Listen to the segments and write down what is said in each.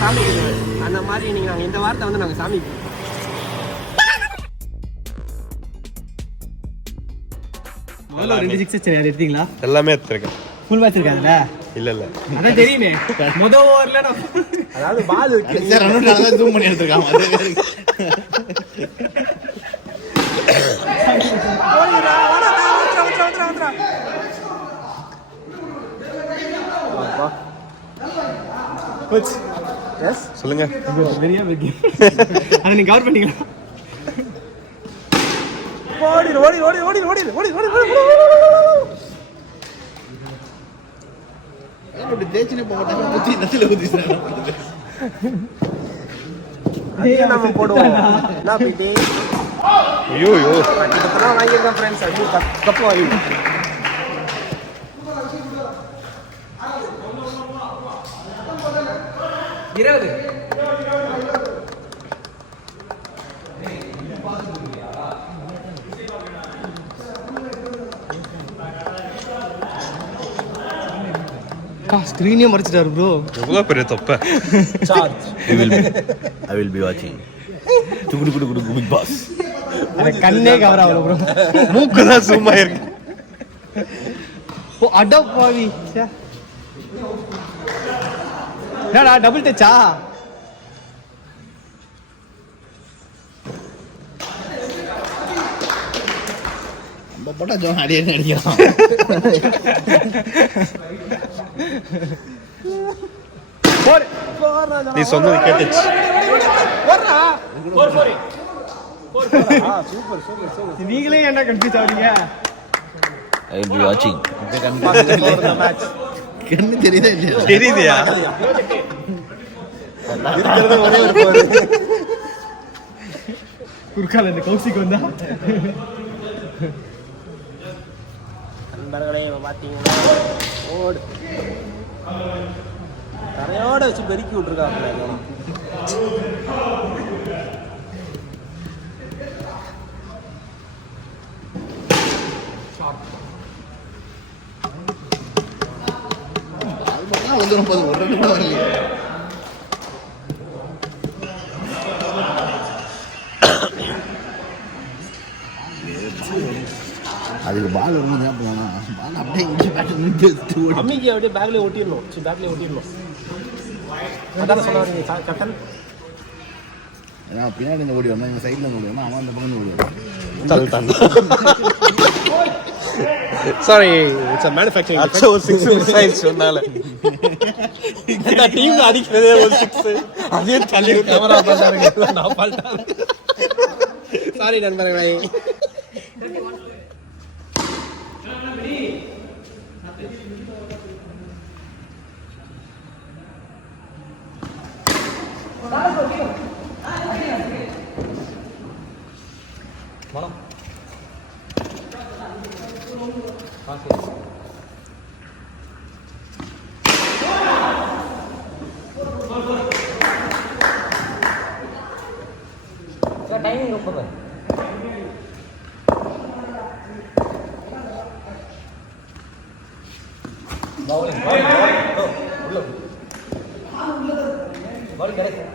சாமி அந்த மாதிரி நீங்கள் நாங்கள் இந்த வாரத்தை வந்து நாங்கள் சாமி எடுத்தீங்களா? எல்லாமே எடுத்துருக்கேன். ஃபுல் மேட்ச் இருக்காதுல்ல? இல்ல இல்ல அதான் தெரியுமே. முதல் ஓவர்ல அதாவது பால் ஜூம் பண்ணி எடுத்துருக்காங்க. சொல்லுங்க. நீங்க கவர் பண்ணீங்களா? ஓடி ஓடி ஓடி ஓடி ஓடி ஓடி ஓடி அப்படி தேய்ச்சினே போட்டாங்க. புத்தி நதில ஊதிச்சாங்க. நம்ம போடுவோம். நான் பிடி. ஐயோ ஐயோ. இப்பதான் வாங்கிருக்கேன் फ्रेंड्स. அது கப் வாங்கி. இருபது. ஸ்கிரீனே மறைச்சிட்டாரு ப்ரோ. எவ்வளவு பெரிய தொப்பை. Charge. I will be watching. குடு குடு குடு குட் பாஸ். அட கண்ணே கவர் ஆவல ப்ரோ. மூக்கு தான் சும்மா இருக்கு. ஓ அட பாவி. என்னடா டபுள் டச்சா? நம்ம போட்டா ஜோன் அடியே அடிக்கலாம். நீ சொன்னது கேட்டுச்சு. நீங்களே என்ன கன்ஃபியூஸ் ஆவீங்க? I will be watching. என்ன தெரியுதா இல்லையா? தெரியுதியா? இருக்கிறது ஒரே ஒரு போர். குறுக்கால இந்த கௌசிக்கு வந்தா நண்பர்களே பார்த்தீங்கன்னா ஓடு தரையோட வச்சு பெருக்கி விட்டுருக்காங்க. வந்து போதும் ஒரு ரெண்டு கூட வரலையே. அதுக்கு பால் வந்து என்ன பண்ணலாம்? பால் அப்படியே இங்கே பேட்டர் நிறுத்தி அம்மிக்கு அப்படியே பேக்லேயே ஒட்டிடணும். பேக்லேயே ஒட்டிடணும். அதான் சொன்னாங்க கட்டன். ஏன்னா பின்னாடி இந்த ஓடி வந்தா எங்கள் சைடில் ஓடி வந்தா அவன் அந்த பக்கம் ஓடி வந்தான். சாரி இட்ஸ் a manufacturing அச்சோ 6 மிஸ் ஆயிடுச்சு சொன்னால. இந்த டீம் அடிக்கிறதே ஒரு 6. அதே தள்ளி கேமரா பார்த்தாங்க. நான் பால்ட்டேன். சாரி நண்பர்களே. மனம் டைமிங் ரொம்ப பவுலிங் உள்ள பால் கிடைக்கும்.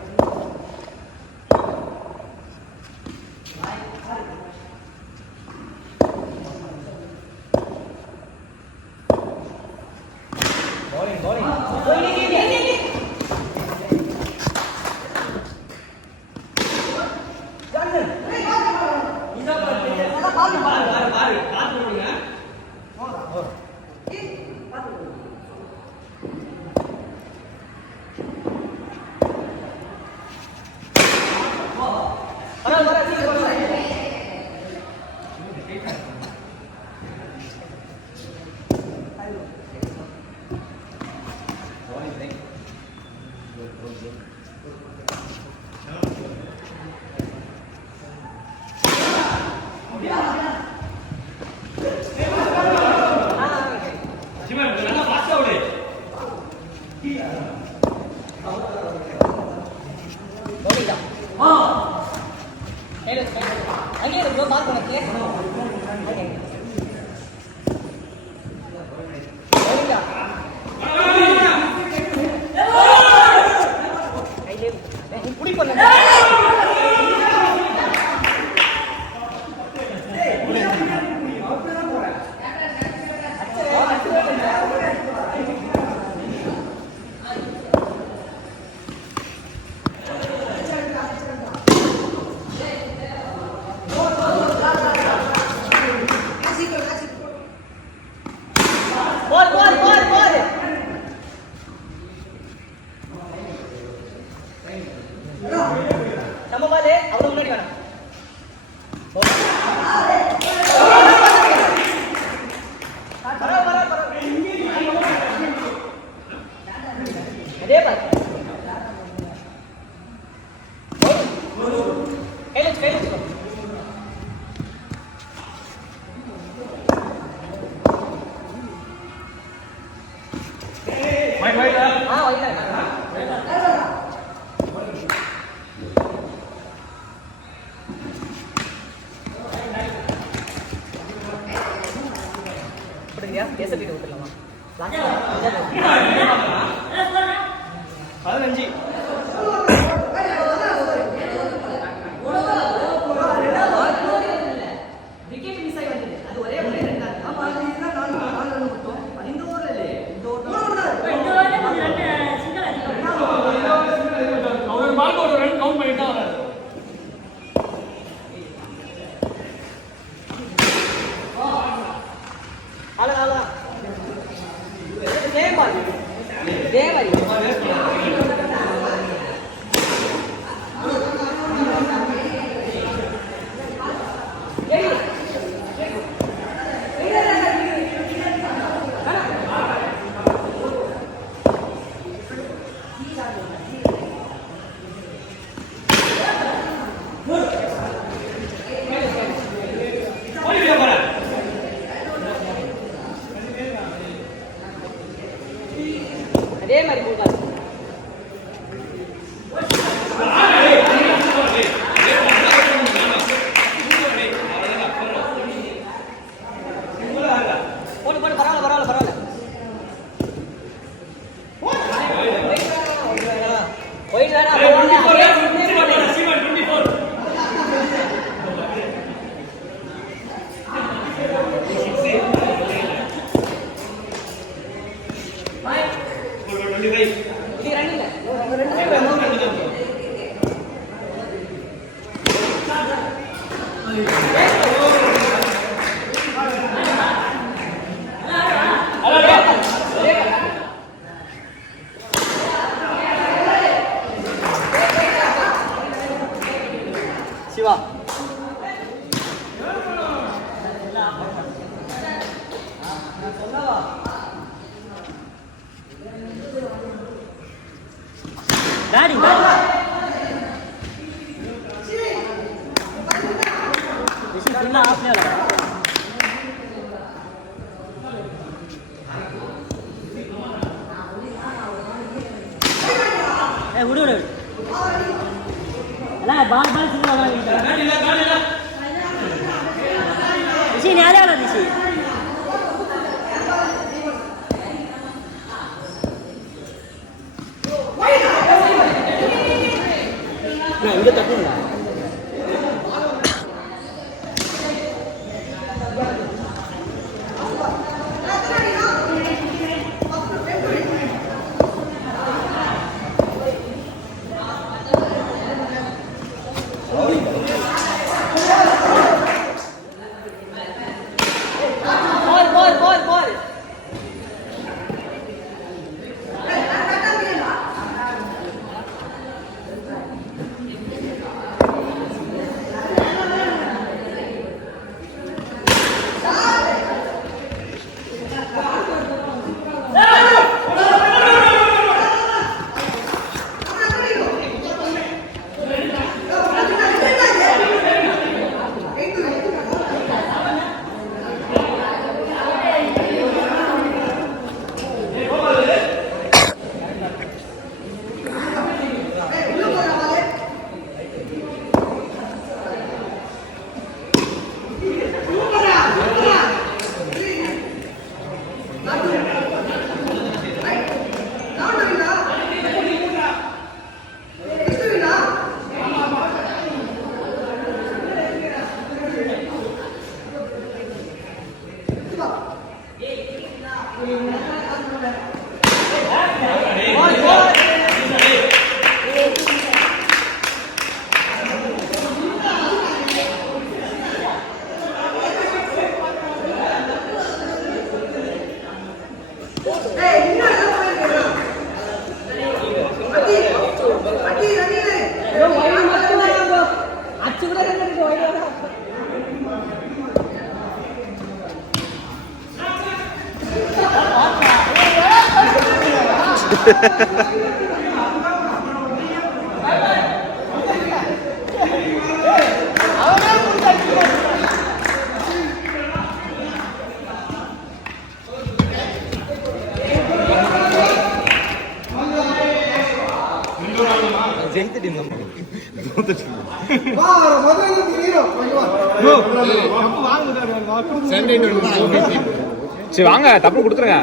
சரி வாங்க தப்பு கொடுத்துருங்க.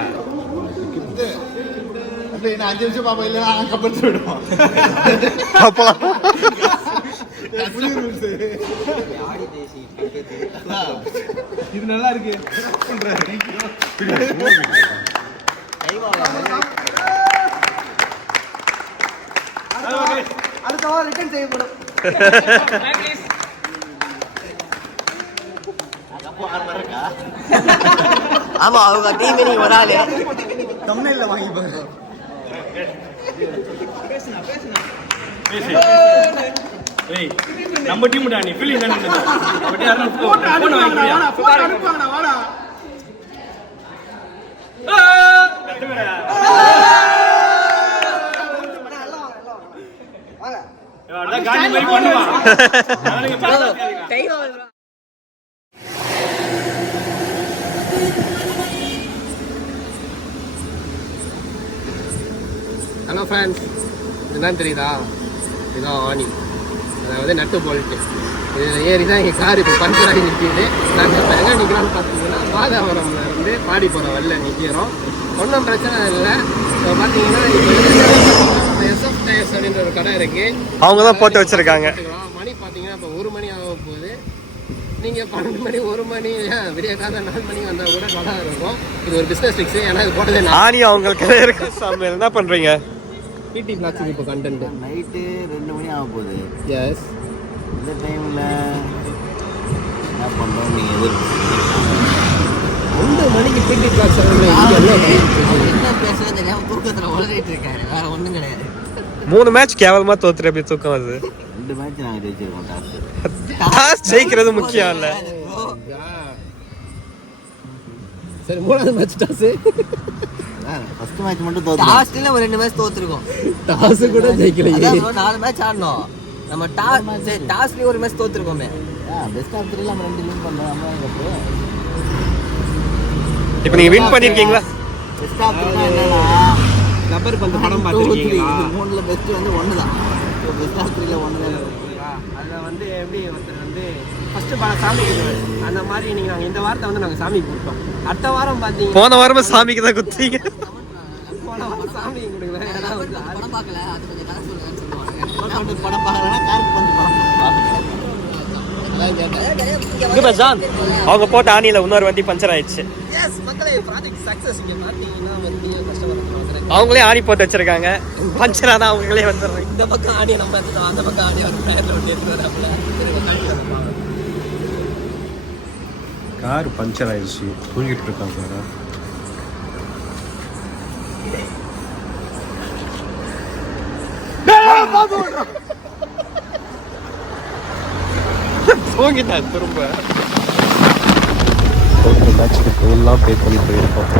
இன்னும் 5 நிமிஷம் பாப்பா இல்ல கப்பல் போயிடும். இது நல்லா இருக்கு. அடுத்த வாரம் ரிட்டர்ன் செய்யப்படும். ஆமா அவங்க டீம் நீ ஒரு ஆளு தமிழ்ல வாங்கி பாருங்க. நம்ம டீம் டா நீ ஃபீலிங் தானே பட் யாரா போன் வாங்கியா போன் அனுப்புவாங்கடா வாடா. வாங்க அட காடி மாதிரி பண்ணுவா. நாளைக்கு டைம் ஹலோ ஃப்ரெண்ட்ஸ், இதுதான் தெரியுதா? இதுதான் ஆணி, அதாவது நட்டு போல்ட்டு. இதில் ஏறி தான் எங்கள் கார் இப்போ பஞ்சர் ஆகி நிற்கிது. நாங்கள் இப்போ எங்கே நிற்கிறோம்னு பார்த்தீங்கன்னா மாதாவரம்ல இருந்து பாடி போகிற வழில நிற்கிறோம். ஒன்றும் பிரச்சனை இல்லை. இப்போ பார்த்தீங்கன்னா இப்போ எஸ்எஃப் டயர்ஸ் அப்படின்ற ஒரு கடை இருக்குது. அவங்க தான் போட்டு வச்சிருக்காங்க. மணி பார்த்தீங்கன்னா இப்போ 1 மணி ஆக போகுது. நீங்கள் 12 மணி 1 மணி விடிய காலை 4 மணி வந்தால் கூட கடை இருக்கும். இது ஒரு பிஸ்னஸ் ஃபிக்ஸு. ஏன்னா இது போட்டதே ஆணி அவங்களுக்கு இருக்கு. சமையல் என்ன பண்ணுறீங்க? பிடி பிளாக்ஸுக்கு இப்போ கண்டென்ட் நைட்டு 2 மணி ஆக போகுது. எஸ், இந்த டைமில் என்ன பண்ணுறோம் நீங்கள் எதிர்ப்பு 2 மணிக்கு பிடி பிளாக்ஸ் என்ன பேசுறது தெரியாம தூக்கத்துல உளறிட்டு இருக்காரு. வேற ஒண்ணும் கிடையாது. 3 மேட்ச் கேவலமா தோத்துரு. எப்படி தூக்கம் வருது? 2 மேட்ச் நாங்கள் ஜெயிச்சிருக்கோம். டாஸ் ஜெயிக்கிறது முக்கியம் இல்ல. சரி, 3வது மேட்ச் டாஸ். ஃபர்ஸ்ட் மேட்ச் மட்டும் தோத்து. லாஸ்ட்ல ஒரு 2 மேட்ச் தோத்துருக்கோம். டாஸ் கூட ஜெயிக்கலையே. அதான் 4 மேட்ச் ஆடணும். நம்ம டாஸ்லயே ஒரு மேட்ச் தோத்துருக்கோமே. பெஸ்ட் ஆஃப் 3 நம்ம 2 வின் பண்ணோம். நம்ம இப்போ நீங்க வின் பண்ணிருக்கீங்களா? பெஸ்ட் ஆஃப் 3 என்னன்னா ரப்பர் பந்து படம் பார்த்திருக்கீங்களா? இது 3ல பெஸ்ட் வந்து 1 தான். பெஸ்ட் ஆஃப் 3ல 1 தான். அதில் வந்து எப்படி ஒருத்தர் வந்து ஃபர்ஸ்ட் சாமி கும்பிடுவாரு. அந்த மாதிரி நீங்கள் நாங்கள் இந்த வாரத்தை வந்து நாங்கள் சாமி கொடுத்தோம். அடுத்த வாரம் பார்த்தீங்கன்னா போன வாரமா சாமிக்கு தான் குத்தீங்க. போன வாரம் சாமி கொடுக்கல. ஏன்னா வந்து படம் பார்க்கல. அது கொஞ்சம் கதை சொல்லுங்கன்னு சொல்லுவாங்க. படம் பார்க்கறனா காருக்கு வந்து படம் பார்த்துக்கலாம். அவங்க போட்ட ஆணியில இன்னொரு வண்டி பஞ்சர் ஆயிடுச்சு. எஸ் மக்களே, ப்ராஜெக்ட் சக்ஸஸ். இங்கே பார்த்தீங்கன்னா வந்து கஷ்டப்படுறாங்க. அவங்களே ஆணி போட்டு வச்சிருக்காங்க. பஞ்சர் ஆனா அவங்களே வந்துடுறாங்க. இந்த பக்கம் ஆடியை நம்ம எடுத்துட்டோம். அந்த பக்கம் ஆடியை ஒரு பேரில் ஒட்டி எடுத்து வராப்புல. கார் பஞ்சர் ஆயிடுச்சு. தூங்கிட்டு இருக்காங்க சார். தூங்கிட்டேன் திரும்ப. மேட்ச்சுக்கு எல்லாம் பே பண்ணி போயிருக்கோம்.